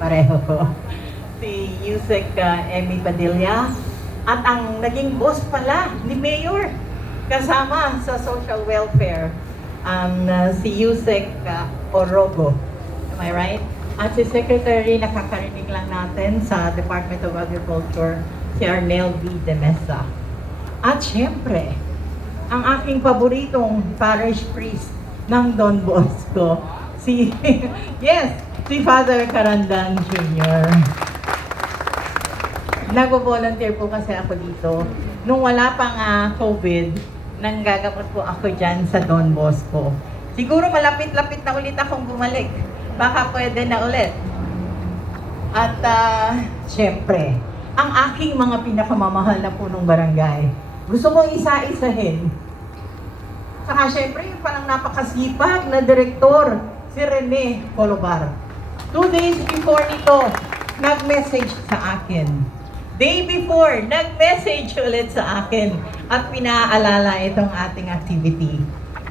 pareho ko. Si Yusek Emmy Padilla at ang naging boss pala ni Mayor kasama sa social welfare si Yusek Orogo. Am I right? At si Secretary, nakakarinig lang natin sa Department of Agriculture, si Arnel V. De Mesa. At syempre, ang aking paboritong parish priest ng Don Bosco, si si Father Carandan Jr. Nag-volunteer po kasi ako dito. Nung wala pang COVID, nanggagamot po ako dyan sa Don Bosco. Siguro malapit-lapit na ulit akong bumalik. Baka pwede na ulit. At syempre, ang aking mga pinakamamahal na punong barangay, gusto kong isa-isahin. Saka syempre, yung parang napakasipag na direktor, si Rene Colobar. 2 days before nito, nag-message sa akin. Day before, nag-message ulit sa akin at pinaalala itong ating activity.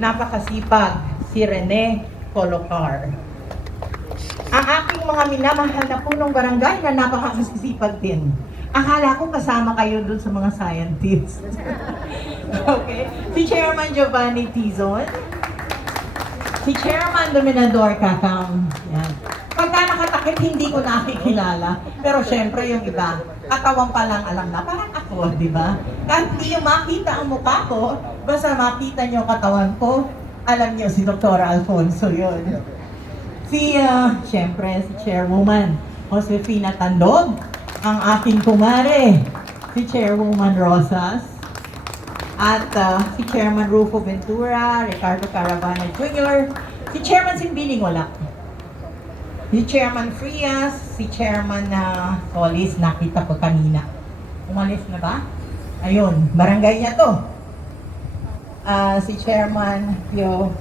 Napakasipag si Rene Colocar. Ang aking mga minamahal na punong barangay na napakasisipag din. Akala ko kasama kayo dun sa mga scientists. Okay? Si Chairman Giovanni Tizon, si Chairman Dominador Kakam. Yan. Pagka nakatakip, hindi ko nakikilala. Pero syempre yung iba, katawan pa lang alam na, parang ako, di ba? Kahit hindi nyo makita ang mukha ko, basta makita nyo katawan ko, alam nyo si Dr. Alfonso yun. Syempre, si Chairwoman Josefina Tandog, ang aking kumare, si Chairwoman Rosas, at si Chairman Rufo Ventura, Ricardo Caravana Jr., si Chairman Simbiling wala. Si Chairman Frias, si Chairman Solis, nakita ko kanina. Umalis na ba? Ayun, barangay niya to. Si Chairman Pio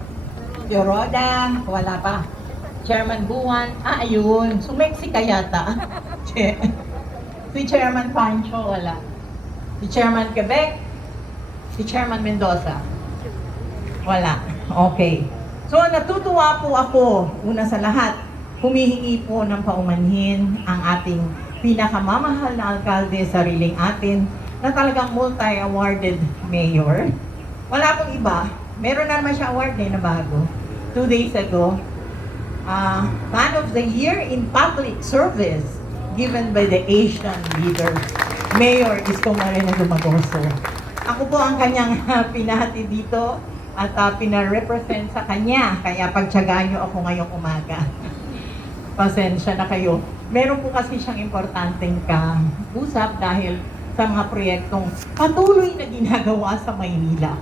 Roda, wala pa. Chairman Buwan, ayun, sumeksi ka yata. Si Chairman Pancho, wala. Si Chairman Quebec, si Chairman Mendoza, wala. Okay. So, natutuwa po ako, una sa lahat, humihingi po ng paumanhin ang ating pinakamamahal na alkalde, sariling atin, na talagang multi-awarded mayor. Wala pong iba. Meron na naman siya award na bago. 2 days ago, Man of the Year in Public Service given by the Asian leader, Mayor Isko Moreno Dumagoso. Ako po ang kanyang pinahati dito at pina-represent sa kanya. Kaya pagtyagaan nyo ako ngayong umaga. Pasensya na kayo. Meron po kasi siyang importanteng kausap dahil sa mga proyektong patuloy na ginagawa sa Maynila.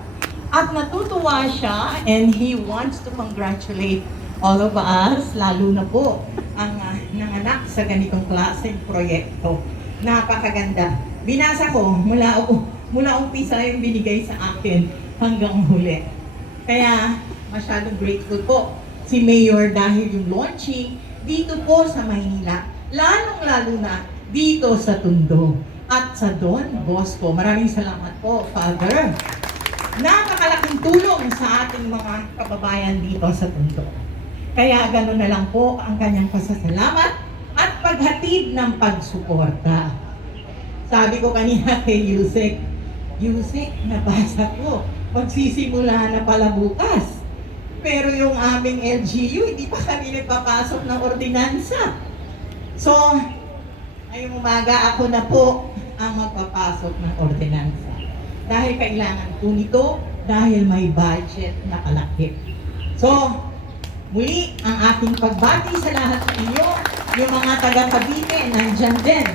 At natutuwa siya and he wants to congratulate all of us, lalo na po ang nanganak sa ganitong klaseng proyekto. Napakaganda. Binasa ko mula umpisa yung binigay sa akin hanggang huli. Kaya masyadong grateful po si Mayor dahil yung launching dito po sa Maynila, lalong-lalo na dito sa Tondo at sa Don Bosco. Maraming salamat po, Father. Napakalaking tulong sa ating mga kababayan dito sa Tondo. Kaya gano'n na lang po ang kanyang pasasalamat at paghatid ng pagsuporta. Sabi ko kanina kay Yusek, nabasa ko, magsisimula na pala bukas. Pero yung aming LGU, hindi pa kami nagpapasok ng ordinansa. So, ngayong umaga ako na po ang magpapasok ng ordinansa. Dahil kailangan po nito, dahil may budget na kalaki. So, muli, ang aking pagbati sa lahat ng inyo, yung mga taga-Cavite, nandyan din.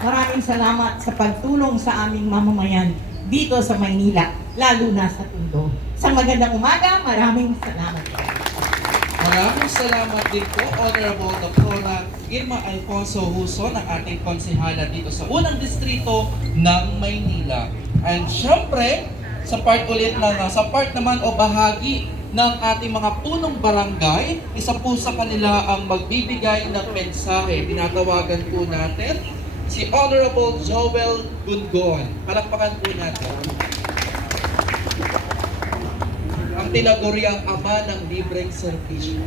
Maraming salamat sa pagtulong sa aming mamamayan dito sa Maynila, lalo na sa Tondo. Sa magandang umaga, maraming salamat. Maraming salamat din po, Honorable Dr. Irma Alfonso Huson, ang ating konsehala dito sa unang distrito ng Maynila. And syempre, sa part naman o bahagi ng ating mga punong barangay, isa po sa kanila ang magbibigay ng mensahe. Tinatawagan po natin si Honorable Joel Gungon. Palakpakan po natin. Ang tinaguriang ama ng libreng serbisyo.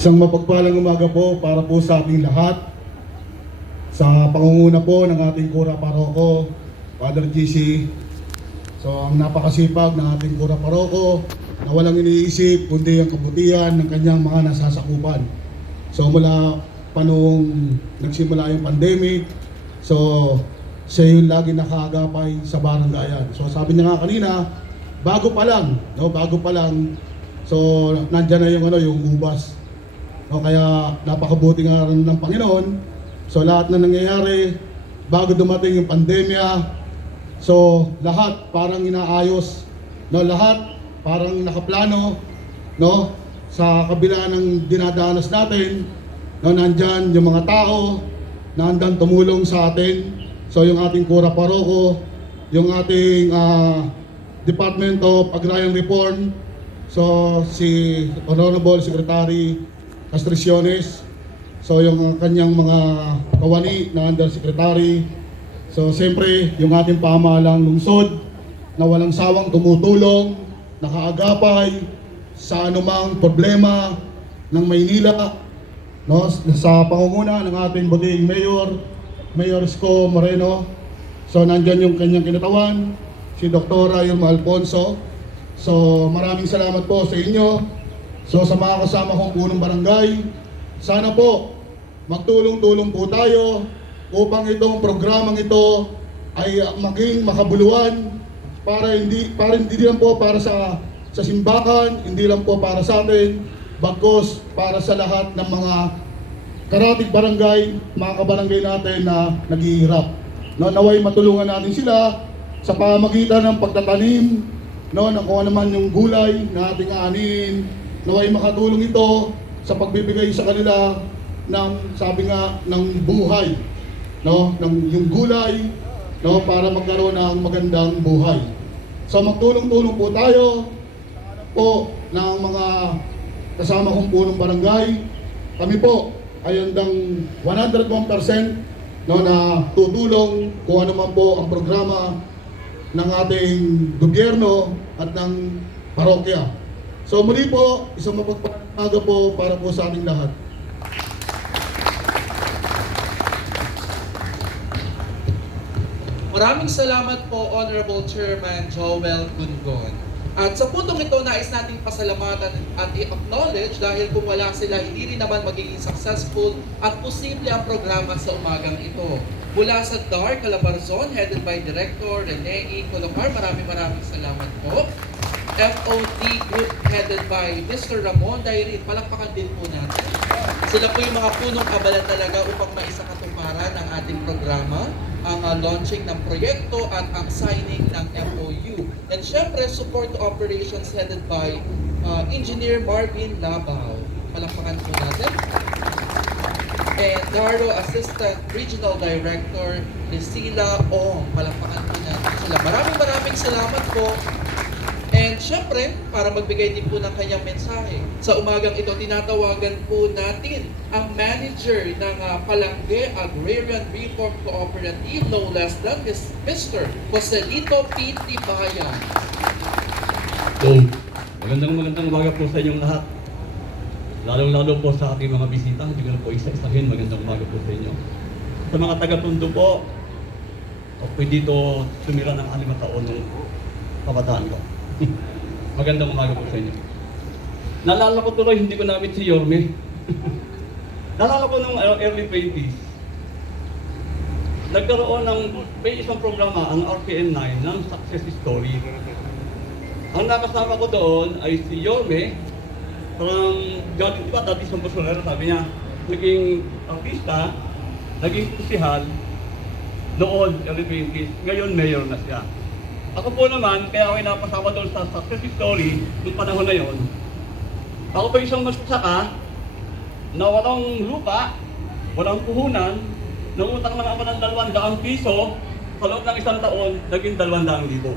Isang mapagpalang umaga po para po sa ating lahat. Sa pangunguna po ng ating Kura Paroko, Father GC. So ang napakasipag ng ating Kura Paroko na walang iniisip kundi ang kabutihan ng kanyang mga nasasakupan. So mula pa noong nagsimula yung pandemic, so siya yung lagi nakaagapay sa barangayan. So sabi niya nga kanina, bago pa lang, so nandyan na yung ubas. No, kaya napakabuti nga rin ng Panginoon. So lahat na nangyayari bago dumating yung pandemya, so lahat parang inaayos, no, lahat parang nakaplano, no, sa kabila ng dinadanas natin, no, nandyan yung mga tao na handang tumulong sa atin. So yung ating Kura Paroko, yung ating Department of Agrarian Reform, so si Honorable Secretary Castriciones, so yung kanyang mga kawani na undersecretary, so siyempre yung ating pamahalang lungsod na walang sawang tumutulong, nakaagapay sa anumang problema ng Maynila, no, sa pangunguna ng ating buting Mayor Isko Moreno. So nandyan yung kanyang kinatawan, si Dr. Irma Alfonso. So maraming salamat po sa inyo. So sa mga kasama kong punong barangay, sana po magtulong-tulong po tayo upang itong programang ito ay maging makabuluhan para hindi lang po para sa simbahan, hindi lang po para sa atin, bagkus para sa lahat ng mga karatig barangay, mga kabarangay natin na naghihirap. No, naway matulungan natin sila sa pamamagitan ng pagtatanim, no, ng kung ano man yung gulay na ating aanin. Naway makatulong ito sa pagbibigay sa kanila ng, sabi nga, ng buhay, no, ng yung gulay, no, para magkaroon ng magandang buhay. So magtulong-tulong po tayo po ng mga kasama kong punong barangay. Kami po ay handang 101%, no, na tutulong kung ano man po ang programa ng ating gobyerno at ng parokya. So muli po, isang mapagpapalaga po para po sa ating lahat. Maraming salamat po, Honorable Chairman Joel Gungon. At sa puntong ito, nais nating pasalamatan at i-acknowledge dahil kung wala sila, hindi rin naman magiging successful at posible ang programa sa umagang ito. Mula sa DAR Calabarzon, headed by Director Rene E. Colocar, maraming salamat po. FOD Group headed by Mr. Ramon Dairit, palakpakan din po natin. Sila po yung mga punong kabalan talaga upang maisakatuparan ng ating programa, ang launching ng proyekto at ang signing ng MOU. And syempre, support operations headed by Engineer Marvin Labao. Palakpakan po natin. And Daro Assistant Regional Director Lucila Ong. Palakpakan po natin sila. Maraming salamat po. And syempre, para magbigay din po ng kanyang mensahe, sa umagang ito, tinatawagan po natin ang manager ng Palangge Agrarian Reform Cooperative, no less than Mr. Joselito P. Tibayan. So, magandang umaga po sa inyong lahat. Lalong-lalo po sa ating mga bisita, hindi ko na po isa-isahin, magandang umaga po sa inyo. Sa mga taga-Tondo po, ako dito tumira ng 6 taon ng kabataan ko. Magandang umaga po sa inyo. Naalala ko tuloy, hindi ko namit si Yorme. Naalala ko nung early 20s, nagkaroon ng may isang programa, ang RPN 9, ng success story. Ang nakasama ko doon ay si Yorme, from galing, di ba, dati sa Bosolero, sabi niya, naging artista, naging kusihal, noon, early 20s, ngayon mayor na siya. Ako po naman, kaya ako napasama doon sa success story noong panahon na yon. Ako po isang magsasaka na walang lupa, walang puhunan, nangutang lang ako ng 200 piso, sa loob ng 1 taon, naging 200,000.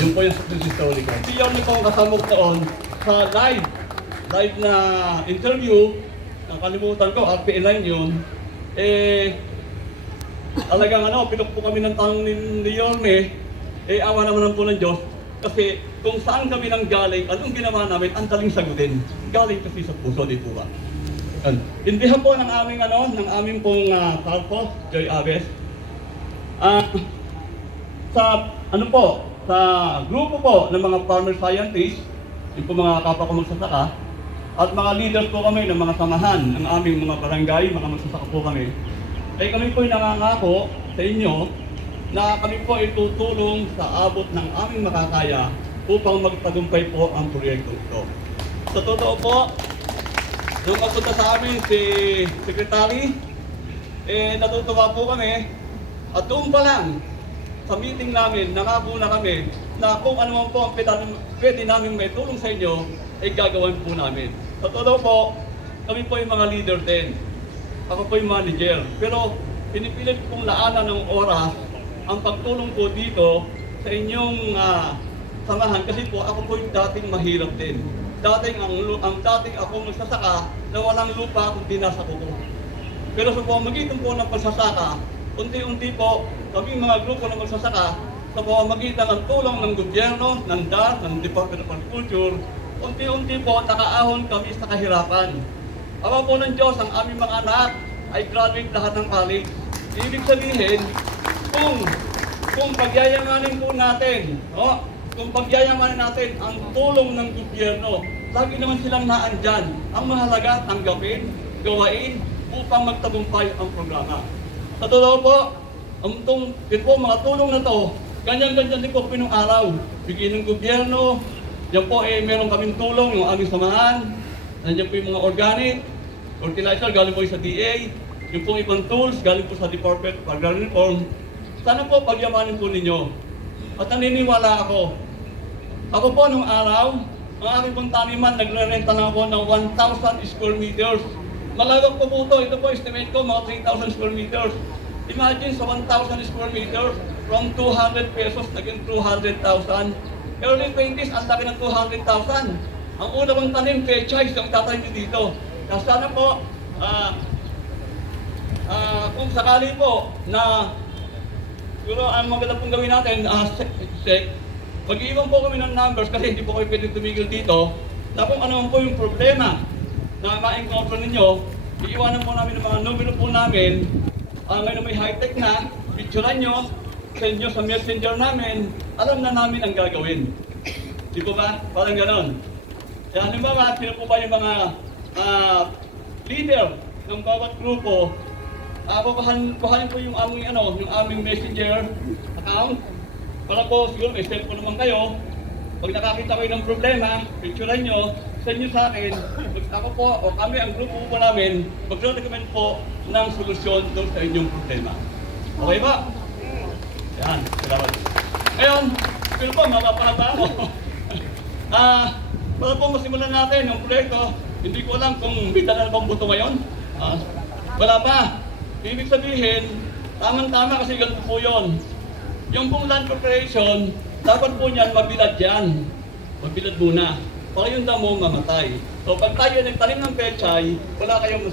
Yun po yung success story ko. Si Yorme po ang kasama ko noon sa live na interview, nakalimutan ko, RPN9 yun, talagang pinukpo kami ng tanong ni Yorme, awa naman po ng Diyos, Kasi kung saan kami nang galing, anong ginawa namin, ang daling sagutin. Galing kasi sa puso, di po ba? Yan. In behalf po ng aming ng aming pong Carpo, Joy Aves, sa grupo po ng mga farmer scientists, yung po mga kapwa ko magsasaka, at mga leaders po kami ng mga samahan ng aming mga barangay, mga magsasaka po kami, ay kami po nangangako sa inyo na kami po ay tutulong sa abot ng aming makakaya upang magtagumpay po ang proyekto ito. Sa totoo po, nung magpunta sa amin si Secretary, natutuwa po kami at doon pa lang sa meeting namin, nangako na kami na kung ano man po ang pwede namin may tulong sa inyo, ay gagawin po namin. Sa totoo po, kami po yung mga leader din. Ako po yung manager. Pero pinipilit kong laanan ng oras ang pagtulong po dito sa inyong samahan kasi po ako po yung dating mahirap din. Dating dating ako magsasaka na walang lupa kung dinasa ko. Pero sa pamamagitan po ng pagsasaka, unti-unti po kami mga grupo na magsasaka sa pamamagitan ng tulong ng gobyerno, ng DAR, ng Department of Agriculture, unti-unti po nakaahon kami sa kahirapan. Awa po ng Diyos, ang aming mga anak ay graduate lahat ng college. Ibig sabihin, kung pagyayamanin po natin, kung pagyayamanin natin ang tulong ng gobyerno, lagi naman silang naandyan. Ang mahalaga, tanggapin, gawain, upang magtagumpay ang programa. Sa totoo po, mga tulong na to, ganyan-ganyan din po pinong araw. Bigyan ng gobyerno, yan po meron kaming tulong, yung aming samahan, nandiyan po yung mga organic, fertilizer, galing po sa DA, yung pong ibang tools, galing po sa Department of Agrarian Reform. Sana po pagyamanin po ninyo. At naniniwala ako. Ako po nung araw, ang aking pong taniman, nagre-renta na ako ng 1,000 square meters. Malawak po po ito. Ito po estimate ko, mga 3,000 square meters. Imagine sa 1,000 square meters, from 200 pesos naging 200,000. Early 20s, ang laki ng 200,000. Ang una bang tanim, pechay, yung tatanim dito. Kaya sana po, kung sakali po na siguro ang maganda pong gawin natin, mag-iwan po kami ng numbers kasi hindi po kami pwede tumigil dito na kung ano po yung problema na ma-encounter ninyo, iiwanan po namin ng mga numero po namin. Ngayon may high-tech na, picturean nyo, send nyo sa messenger namin, alam na namin ang gagawin. Di po ba? Parang ganon. Kaya halimbawa, sino po ba yung mga leader ng bawat grupo, kuhanin po yung aming messenger account. Para po siguro may cellphone naman kayo. Pag nakakita kayo ng problema, picturean nyo, send nyo sa akin. Ako po, o kami, ang grupo po namin, mag-recommend po ng solusyon doon sa inyong problema. Okay ba? Yan, salamat. Ngayon, pero po, mapapahaba ako. Para po masimulan natin yung proyekto, hindi ko alam kung may dala na bang buto ngayon. Wala pa. Ibig sabihin, tamang-tama kasi ganito po yun. Yung pong land preparation, dapat po niyan mabilad yan. Mabilad muna. Para yung damo mamatay. So pag tayo nagtanim ng pechay, wala kayong